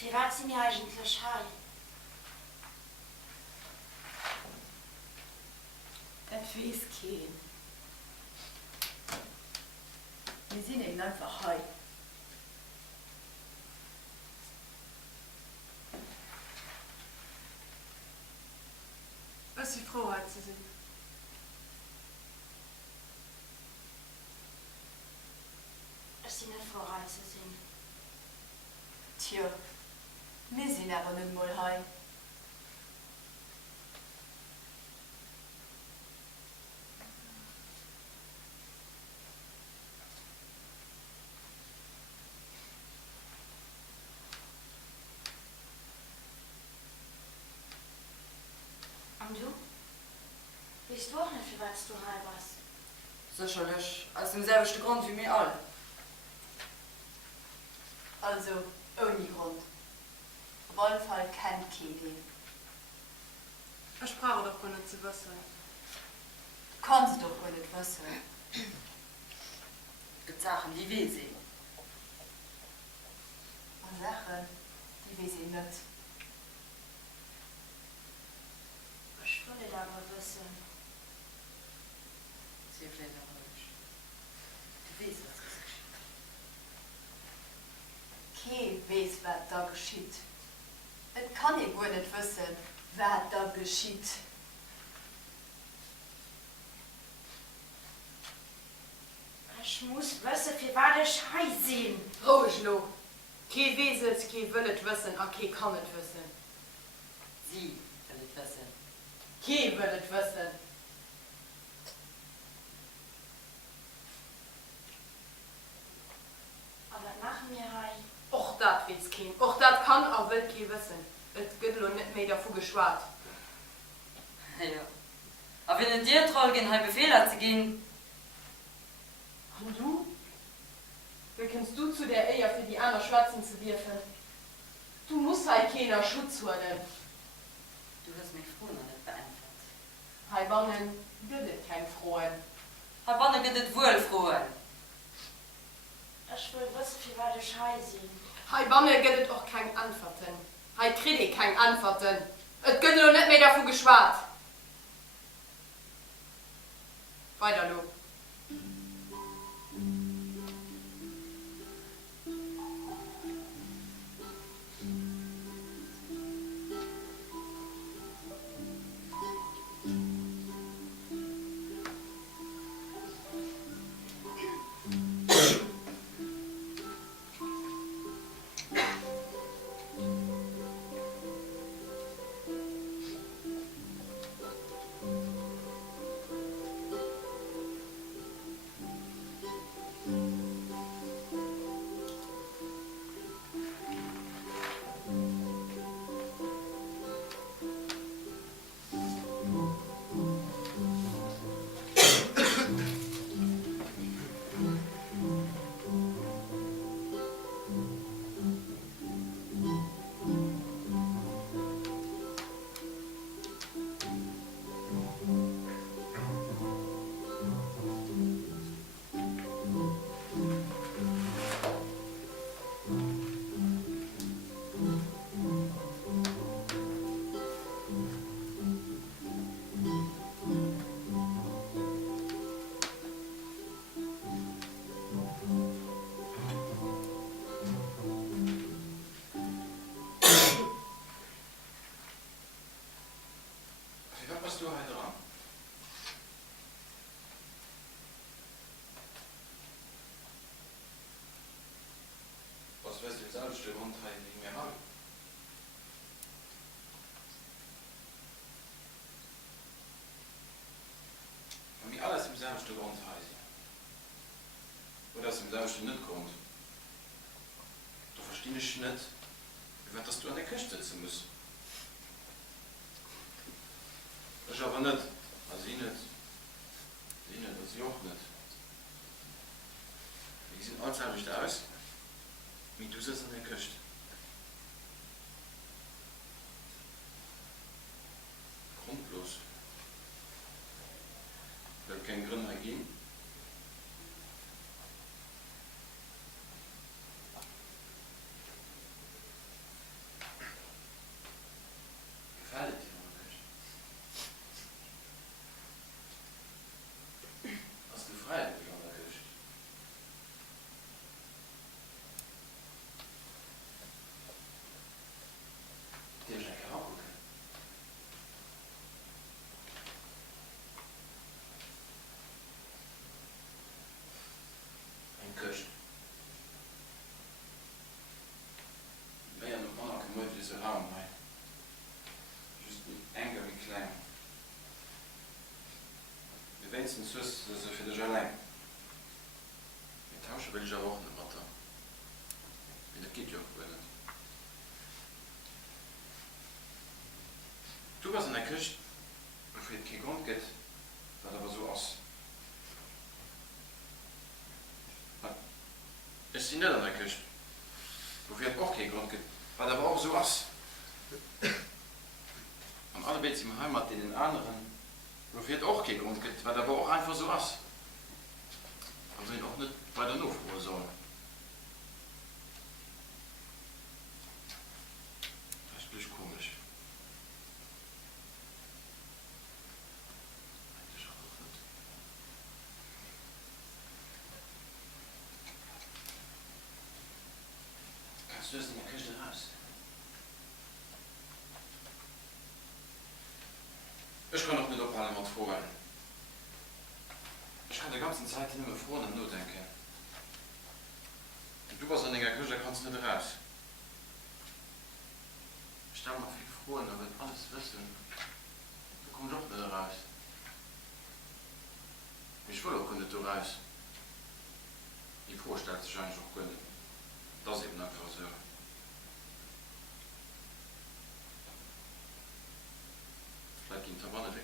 Wie war sie mir eigentlich heim? Das weiß kein. Wir sind eben einfach heim. Was ist die Frohheit zu sehen? Ich bin nicht froh, heim zu sehen. Tja, wir sind aber nicht mal heim. Und du? Weißt du auch nicht, wie weit du heim warst? Sicherlich, aus demselben Grund wie mir alle. Also, ohne Grund. Auf jeden Fall kein Idee. Ich brauche doch gar nicht zu wissen. Kannst du doch wohl nicht wissen. Es gibt Sachen, die weh sehen. Und Sachen, die weiß ich nicht. Ich will aber wissen. Sie vielleicht auch nicht. Du weißt, was geschieht. Kein weiß, was da geschieht. Es kann ich wohl nicht wissen, was da geschieht. Ich muss wissen, wie weit ich heim sehen. Ruhig, lo. Kein weiß es, kein will es wissen, und kein kann es wissen. Sie will es wissen. Kein will es wissen. Aber was machen wir heim? Auch das weiß kein. Auch das kann auch will kein wissen. Es gibt noch nicht mehr davon geschwart. Ja. Aber wenn dir traut, gehen halb Befehl zu gehen, Und du? Wie kannst du zu der Ehe für die anderen Schwarzen zu wirfen? Du musst halt keiner Schutz holen. du hast mich froh noch nicht beantwortet. Hei Wannen gibt es kein Frohen. Aber wann geht es wohl froh? Ich will wissen, wie weit ich heim sehen. Hei Wannen gibt es auch kein Antworten. Hei kriegt kein Antworten. Es gibt noch nicht mehr davon geschwart. Weiter, Lu. Was du heute dran? Was wirst du jetzt alles der Grund wegen mir haben? Und wie alles im selben Grund heißen. Oder ist im selben nicht Grund? Du verstehst nicht, wie weit dass du an der Küche sitzen musst. Ich aber nicht. Also sie nicht. Sie nicht, und sie auch nicht. Die sind allzeit aus. Wie du sitzt an der Küche. Grundlos. Wird kein Grund mehr geben. dieser Raum, nein. Just enger wie klein. Wir wenigstens das ist für dich allein. Wir tauschen will ich auch nicht weiter. Wie das geht ja auch nicht. Du warst in der Küche, bevor es kein Grund geht, war aber so aus. Ich bin nicht in der Küche, bevor es auch kein Grund geht, war aber auch so aus. Und alle Beten im Heimat, den anderen, bevor es auch kein Grund geht, war aber auch einfach so aus. Also ich auch nicht weiter nachfragen sollen. Das ist wirklich komisch. Eigentlich auch nicht. Kannst du das in der Küche raus? Ich kann auch nicht auf alle mal fragen. Ich kann die ganze Zeit nicht mehr froh und nur denken. Du warst in der Küche, kannst du nicht raus. Ich stelle mir viel froh, aber wird alles wissen. Du kommst auch nicht raus. Ich will auch nicht raus. Die Frau stellt sich eigentlich auch nicht. Das ist eben einfach so. Vielleicht ging es aber nicht